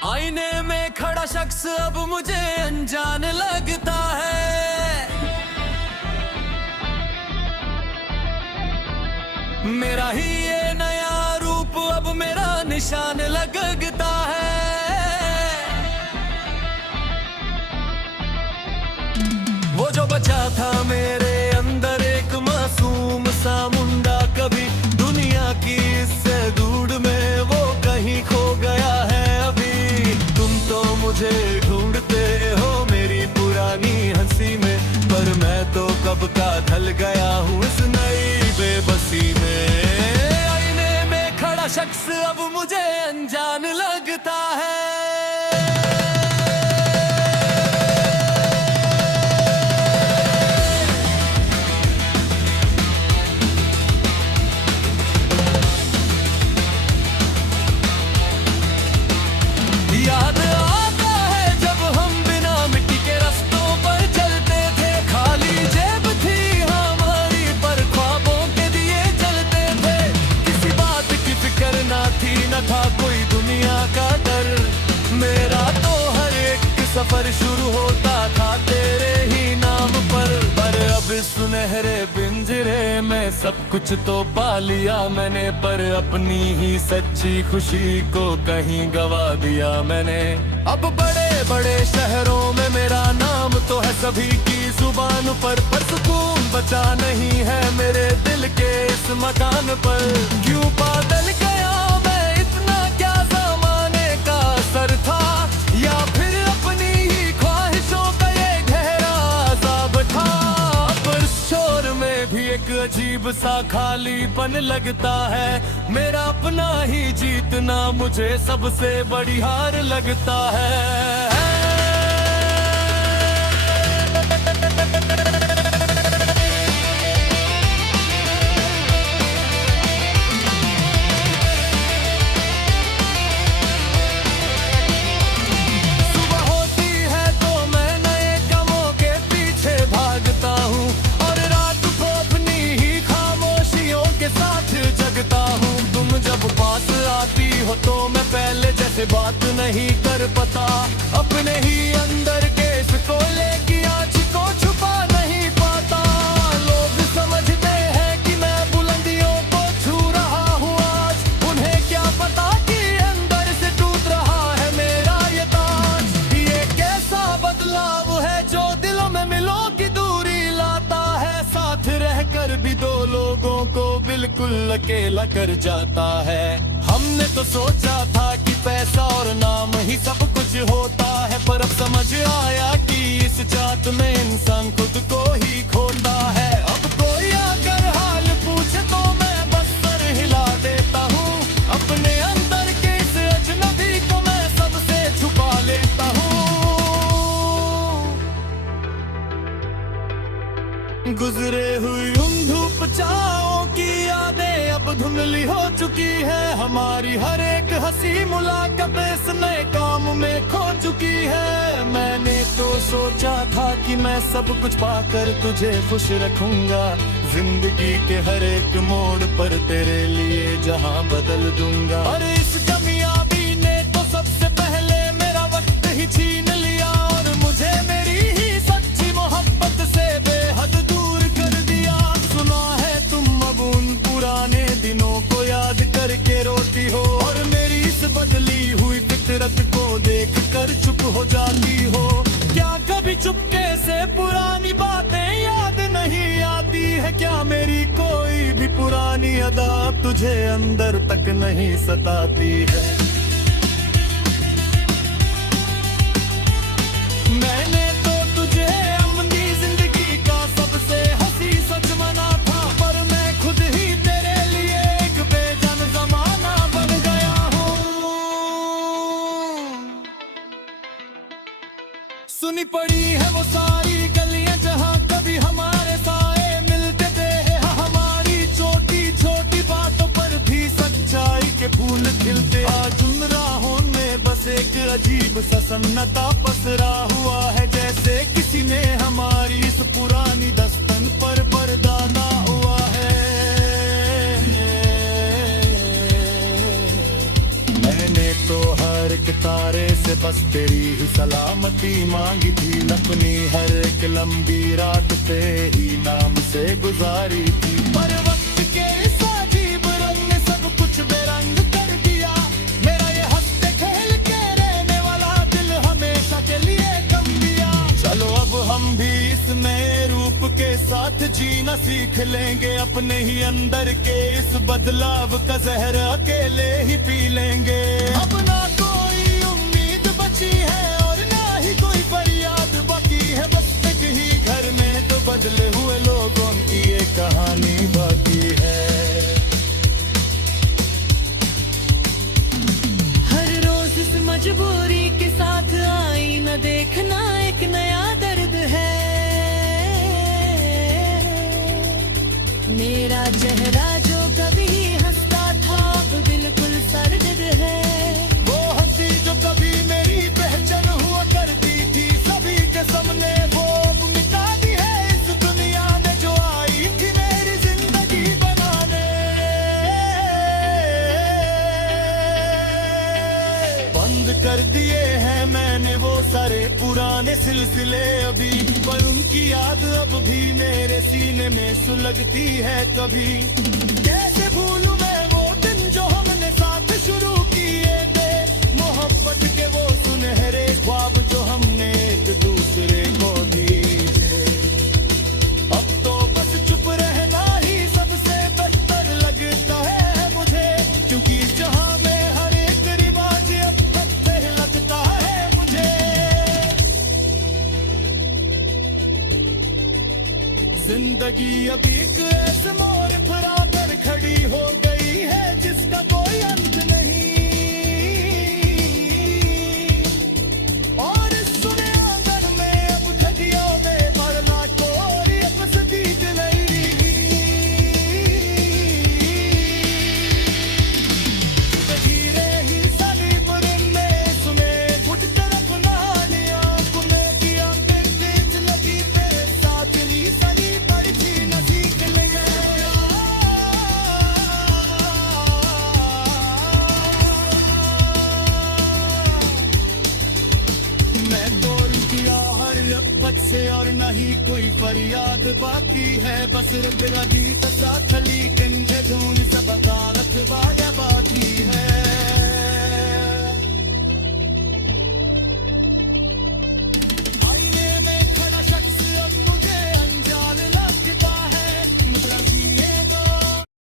आईने में खड़ा शख्स अब मुझे अनजान लगता है। मेरा ही ये नया रूप अब मेरा निशान लगता है। वो जो बचा था मेरे अंदर एक मासूम सा मुंडा, कभी दुनिया की इससे दूर में वो कहीं खो गया है। अभी तुम तो मुझे ढूंढते हो मेरी पुरानी हंसी में, पर मैं तो कब का ढल गया हूँ इस नई बेबसी में। आईने में खड़ा शख्स अब मुझे अनजान लगता है। याद आता है जब हम बिना मिट्टी के रास्तों पर चलते थे, खाली जेब थी हमारी पर ख्वाबों के दिए जलते थे। किसी बात की फिक्र ना थी, न था कोई दुनिया का डर। मेरा तो हर एक सफर शुरू होता था तेरे ही नाम पर अब इस सुनहरे पिंजरे में सब कुछ तो पा लिया मैंने, पर अपनी ही सच्ची खुशी को कहीं गवा दिया मैंने। अब बड़े बड़े शहरों में मेरा नाम तो है सभी की जुबान पर सुकून बचा नहीं है मेरे दिल के इस मकान पर। क्यों पागल गया मैं इतना, क्या ज़माने का असर था, या फिर अपनी ही ख्वाहिशों का ये गहरा अज़ाब था। शोर में भी एक अजीब सा खालीपन लगता है। मेरा अपना ही जीतना मुझे सबसे बड़ी हार लगता है। हो तो मैं पहले जैसे बात नहीं कर पाता, अपने ही अंदर के इसको लेके आज को छुपा नहीं पाता। लोग समझते हैं कि मैं बुलंदियों को छू रहा हूँ आज, उन्हें क्या पता कि अंदर से टूट रहा है मेरा ये ताज। ये कैसा बदलाव है जो दिलों में मिलों की दूरी लाता है, साथ रहकर भी दो लोगों को बिल्कुल अकेला कर जाता है। हमने तो सोचा था कि पैसा और नाम ही सब कुछ होता है, पर अब समझ आया कि इस जात में इंसान खुद को ही खोता है। अब कोई अगर हाल पूछे तो मैं बस सर हिला देता हूँ, अपने अंदर के इस अजनबी को मैं सबसे छुपा लेता हूँ। गुजरे हुई उन धूप छाओं की यादें अब धुंधली हो चुकी है, हमारी हर एक हंसी मुलाकात इस नए काम में खो चुकी है। मैंने तो सोचा था कि मैं सब कुछ पाकर तुझे खुश रखूंगा, जिंदगी के हर एक मोड़ पर तेरे लिए जहां बदल दूंगा। और इस कामयाबी ने तो सबसे पहले मेरा वक्त ही छीन लिया, और मुझे मेरी ही सच्ची मोहब्बत से बेहद दूर कर दिया। सुना है तुम अब उन पुराने दिनों को याद करके रोती हो, और मेरी इस बदली हुई फितरत को देख कर चुप हो जाती हो। क्या कभी चुपके से पुरानी बातें याद नहीं आती है, क्या मेरी कोई भी पुरानी अदा तुझे अंदर तक नहीं सताती है। मैंने तो तुझे अपनी जिंदगी का सबसे हंसी सच माना था, पर मैं खुद ही तेरे लिए एक बेजान जमाना बन गया हूँ। सुनी पड़ी है वो सारी गलियां जहाँ कभी हमारे साए मिलते थे, हमारी छोटी छोटी बातों पर भी सच्चाई के फूल खिलते। आज उन राहों में बस एक अजीब सा सन्नाटा पसरा हुआ है, जैसे किसी ने हमारी इस पुरानी दस्तन पर पर्दा डाला हुआ है। मैंने तो हर एक तारे बस तेरी ही सलामती मांगी थी। अपनी हर एक लंबी रात पे ही नाम से गुजारी थी। पर वक्त के इस अजीब रंग ने सब कुछ बेरंग कर दिया। मेरा ये हंसते खेल के रहने वाला दिल हमेशा के लिए गम दिया। चलो अब हम भी इस नए रूप के साथ जीना सीख लेंगे। अपने ही अंदर के इस बदलाव का जहर अकेले ही पी लेंगे। अब ना कोई उम्मीद बची है और ना ही कोई फरियाद बाकी है। बस एक ही घर में तो बदले हुए लोगों की ये कहानी बाकी है। हर रोज इस मजबूरी के साथ आई न देखना एक नया दर्द है। मेरा चेहरा जो कभी हंसता था अब बिल्कुल सर्द है। वो हंसी जो कभी मेरी पहचान हुआ करती थी सभी के सामने वो अब मिटा दी है। इस दुनिया में जो आई थी मेरी जिंदगी बनाने। बंद कर दिए हैं मैंने वो सारे पुराने सिलसिले अभी। पर उनकी याद अब भी मेरे सीने में सुलगती है कभी। कैसे भूलूं मैं वो दिन जो हमने साथ शुरू किए थे। मोहब्बत के वो सुनहरे ख्वाब जो हमने एक दूसरे को दिए। अब तो बस चुप रहना ही सबसे बेहतर लगता है मुझे। क्योंकि जहां में हर एक रिवाज अब पत्थर लगता है मुझे। जिंदगी अभी एक ऐसे मोड़ पर आकर खड़ी हो गई है जिसका कोई अंत नहीं। और इस सुने आंगन में अब ठगियों में मरना कोई अब सदीक नहीं। धीरे ही सनी पुरने सुने घुट तरफ नहालियां तुम्हें दिया फिर तेज लगी तेरे साथ नी सनी पड़ी थी न सीख लिया। मैं तो रुकिया हर लपट से और न ही कोई फरियाद बाकी है। बस रब दी तसा थली